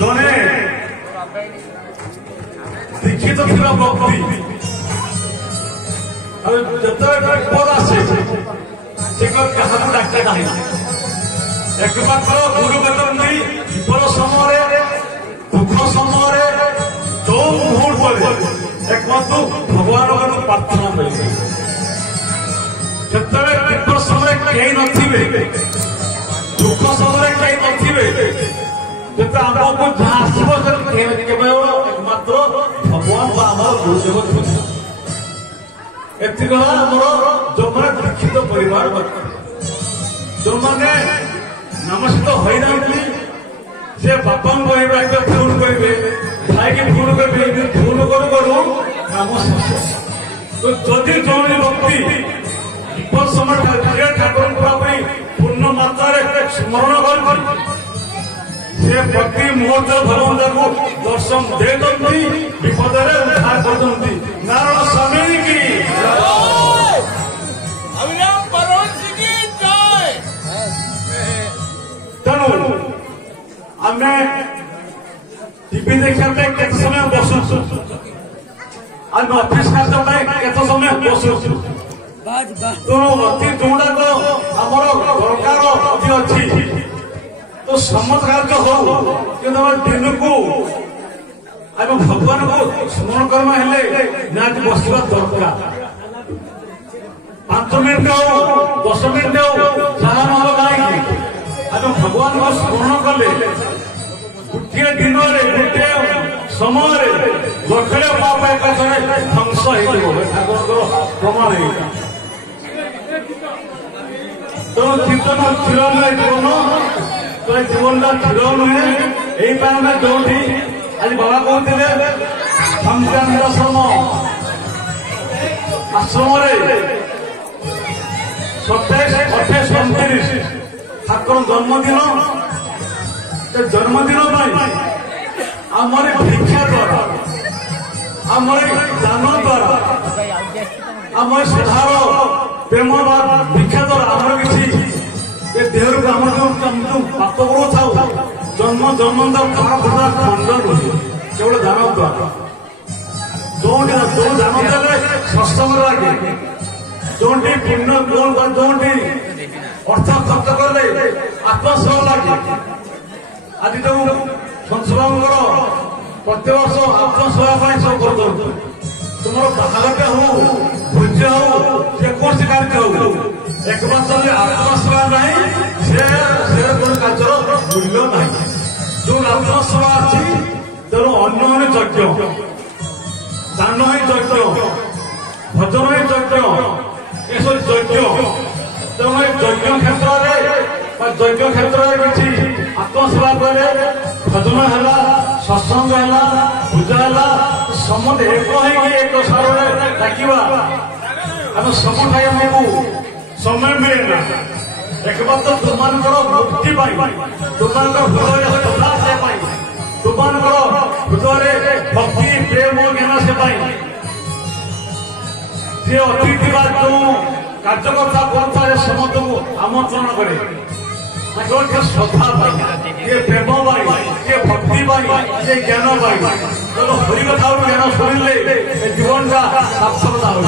जड़े दीक्षित थिला भक्ति जिते विपद आसे से क्या डाके ना एकमात्र गुरु बेदंती विपद समय दुख समय जो मुहूर्त एकमात्र भगवान प्रार्थना करेंगे जिते विपद समय कहीं नथिबे दुख समय कहीं नथिबे जिते आमको जहाँ आसो केवल एकमात्र भगवान गुरुदेव एतिक जो मैंने दीक्षित परिवार जो मैंने नमस्कृत हो से बापा फोन करेंगे भाई की फोन करेंगे फोन करू करू नाम शेष तो जदि जो व्यक्ति विपद समय ठाकुर पूर्ण मात्रा स्मरण कर प्रति मुहूर्त भगवंत को दर्शन दे विपद उद्धार कर नारायण स्वामी की तेणु आम टीवी देखा के समय बसु आज ऑफिस कार्य के समय बसु तेणु अति जोड़ाक आमर दरकार अति अच्छी तो समस्त कार्य हो दिन को आम भगवान को स्मरण करना निहत बसवा दरकार 5 मिनट हो 10 मिनट हो जहाँ ना कहीं आम भगवान को स्मरण कले गोटे दिन गोटे समय लक्षे पाप एकाशे ध्वंस ठाकुर प्रमाण तेणु कीर्तन स्थिर नुहे जीवन जीवन स्थिर नुहे यही जो आज बाबा कहते आश्रम आश्रम 27, 28, 29 ठाकुर जन्मदिन आमर भिक्षा द्वारा आमर दान द्वारा आम सुधार प्रेम भिक्षा द्वारा आमर किसी देह आम जो पाप करो था जन्म जन्मांतर खंडन हुए केवल दान द्वारा जो दान देने सत्संग लगे जो पुण्य जो अर्थ खर्च कले आत्मसेवा लगे आज जो संसभांकर प्रत्येक वर्ष आत्मसेवा सब कर तुम बाहर हो भोज हो जेकोसी कार्य हो एकमात्र आत्मसेवा नहीं से कार्य मूल्य ना जो आत्मसेवा अच्छी तेणु अन्न यज्ञ दान ही यज्ञ भजन ही यज्ञ ये सब यज्ञ तेणु यज्ञ क्षेत्र यज्ञ क्षेत्र किसी आत्मसेवा कले भजन है सत्संग है पूजा है समस्त एक सार डाकवा आम सब आमको समय मिले ना एकमात्र तुम मुक्ति तुम हृदय श्रद्धा से तुम हृदय भक्ति प्रेम ज्ञान से जे अतिथि जो कार्यकर्ता करता है समस्त को आमंत्रण करे श्रद्धा ये प्रेम ये भक्ति ये ज्ञान चलो हरि कथा ज्ञान शुणिले जीवन का सार्थकता हो।